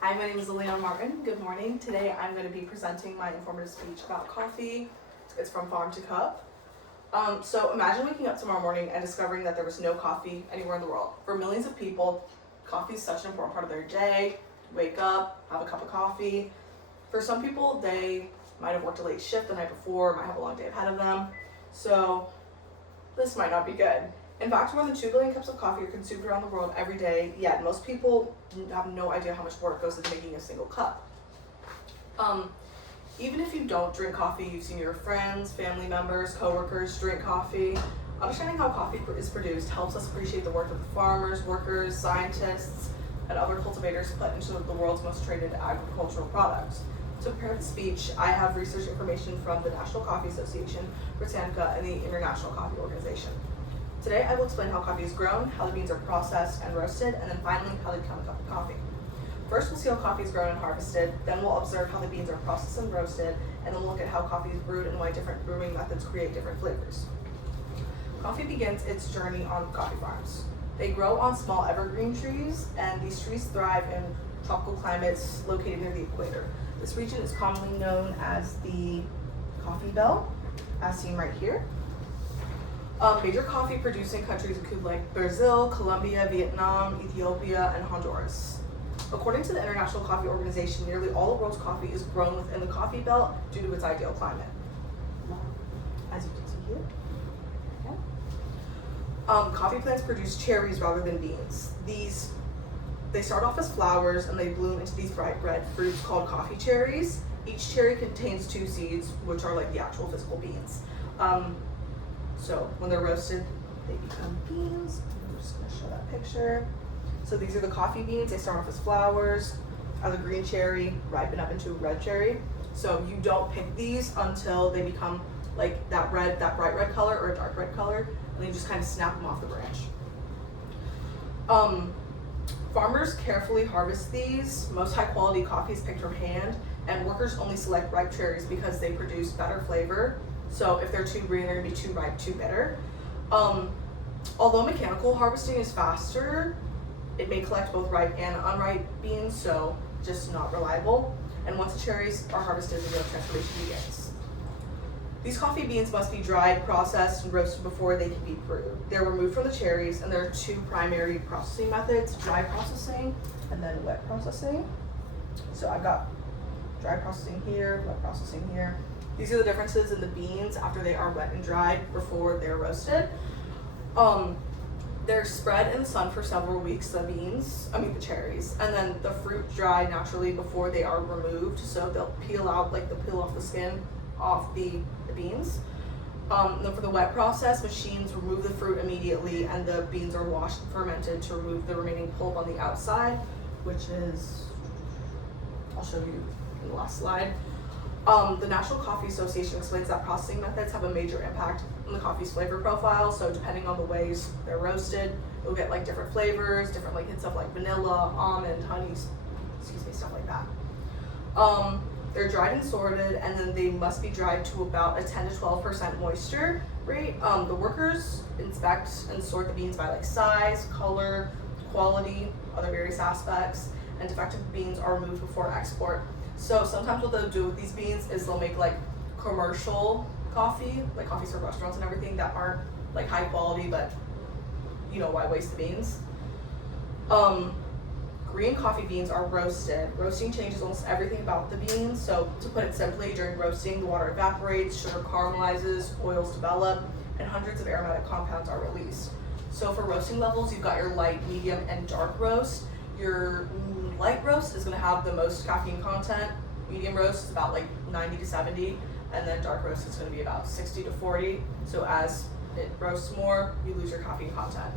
Hi, my name is Liliana Martin. Good morning. Today I'm going to be presenting my informative speech about coffee. It's from farm to cup. So imagine waking up tomorrow morning and discovering that there was no coffee anywhere in the world. For millions of people, coffee is such an important part of their day. Wake up, have a cup of coffee. For some people, they might have worked a late shift the night before, might have a long day ahead of them. So this might not be good. In fact, more than 2 billion cups of coffee are consumed around the world every day, yet most people have no idea how much work goes into making a single cup. Even if you don't drink coffee, you've seen your friends, family members, coworkers drink coffee. Understanding how coffee is produced helps us appreciate the work of the farmers, workers, scientists, and other cultivators put into the world's most traded agricultural products. To prepare the speech, I have research information from the National Coffee Association, Britannica, and the International Coffee Organization. Today, I will explain how coffee is grown, how the beans are processed and roasted, and then finally, how they become a cup of coffee. First, we'll see how coffee is grown and harvested, then we'll observe how the beans are processed and roasted, and then we'll look at how coffee is brewed and why different brewing methods create different flavors. Coffee begins its journey on coffee farms. They grow on small evergreen trees, and these trees thrive in tropical climates located near the equator. This region is commonly known as the coffee belt, as seen right here. Major coffee producing countries include like Brazil, Colombia, Vietnam, Ethiopia, and Honduras. According to the International Coffee Organization, nearly all the world's coffee is grown within the coffee belt due to its ideal climate. As you can see here. Okay. Coffee plants produce cherries rather than beans. They start off as flowers and they bloom into these bright red fruits called coffee cherries. Each cherry contains 2 seeds, which are like the actual physical beans. So when they're roasted, they become beans. I'm just gonna show that picture. So these are the coffee beans. They start off as flowers, as a green cherry, ripen up into a red cherry. So you don't pick these until they become like that bright red color or a dark red color, and then you just kind of snap them off the branch. Farmers carefully harvest these. Most high quality coffee is picked from hand, and workers only select ripe cherries because they produce better flavor. So if they're too green, they're gonna be too ripe, too bitter. Although mechanical harvesting is faster, it may collect both ripe and unripe beans, so just not reliable. And once the cherries are harvested, the real transformation begins. These coffee beans must be dried, processed, and roasted before they can be brewed. They're removed from the cherries, and there are 2 primary processing methods: dry processing and then wet processing. So I've got dry processing here, wet processing here. These are the differences in the beans after they are wet and dried before they're roasted. They're spread in the sun for several weeks, the cherries, and then the fruit dry naturally before they are removed. So they'll peel off the skin off the beans. Then for the wet process, machines remove the fruit immediately, and the beans are washed and fermented to remove the remaining pulp on the outside, which is, I'll show you in the last slide. The National Coffee Association explains that processing methods have a major impact on the coffee's flavor profile. So depending on the ways they're roasted, you'll get like different flavors, different like hints of like vanilla, almond, honey, stuff like that. They're dried and sorted, and then they must be dried to about a 10 to 12% moisture rate. The workers inspect and sort the beans by like size, color, quality, other various aspects, and defective beans are removed before export. So sometimes what they'll do with these beans is they'll make like commercial coffee, like coffees for restaurants and everything that aren't like high quality, but you know, why waste the beans? Green coffee beans are roasted. Roasting changes almost everything about the beans. So to put it simply, during roasting, the water evaporates, sugar caramelizes, oils develop, and hundreds of aromatic compounds are released. So for roasting levels, you've got your light, medium, and dark roast. Your light roast is going to have the most caffeine content. Medium roast is about like 90 to 70, and then dark roast is going to be about 60 to 40. So as it roasts more, you lose your caffeine content.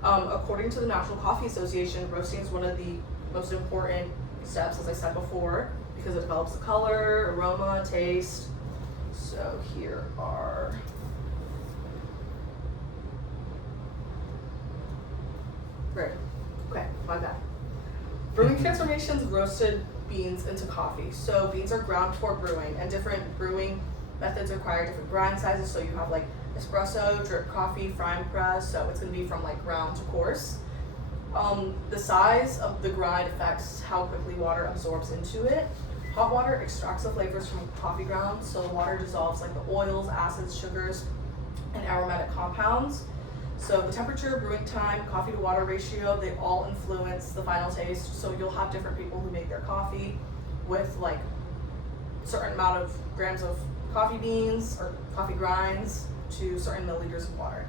According to the National Coffee Association, roasting is one of the most important steps, as I said before, because it develops the color, aroma, taste. So here are great. Okay, my bad. Brewing transformations roasted beans into coffee. So beans are ground before brewing, and different brewing methods require different grind sizes. So you have like espresso, drip coffee, frying press. So it's going to be from like ground to coarse. The size of the grind affects how quickly water absorbs into it. Hot water extracts the flavors from coffee grounds, so the water dissolves like the oils, acids, sugars, and aromatic compounds. So the temperature, brewing time, coffee to water ratio, they all influence the final taste. So you'll have different people who make their coffee with like certain amount of grams of coffee beans or coffee grinds to certain milliliters of water.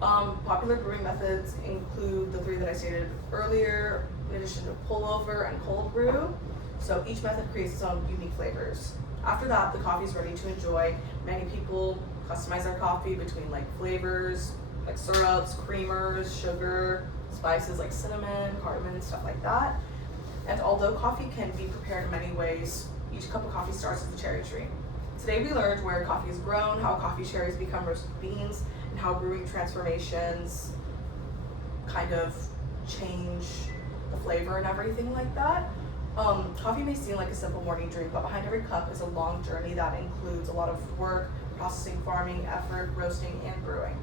Popular brewing methods include the three that I stated earlier, in addition to pullover and cold brew. So each method creates its own unique flavors. After that, the coffee is ready to enjoy. Many people customize their coffee between like flavors, like syrups, creamers, sugar, spices like cinnamon, cardamom, stuff like that. And although coffee can be prepared in many ways, each cup of coffee starts as a cherry tree. Today we learned where coffee is grown, how coffee cherries become roasted beans, and how brewing transformations kind of change the flavor and everything like that. Coffee may seem like a simple morning drink, but behind every cup is a long journey that includes a lot of work, processing, farming, effort, roasting, and brewing.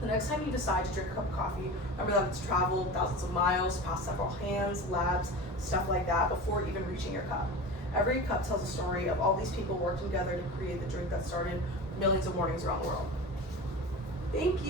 The next time you decide to drink a cup of coffee, remember that it's traveled thousands of miles, past several hands, labs, stuff like that, before even reaching your cup. Every cup tells a story of all these people working together to create the drink that started millions of mornings around the world. Thank you.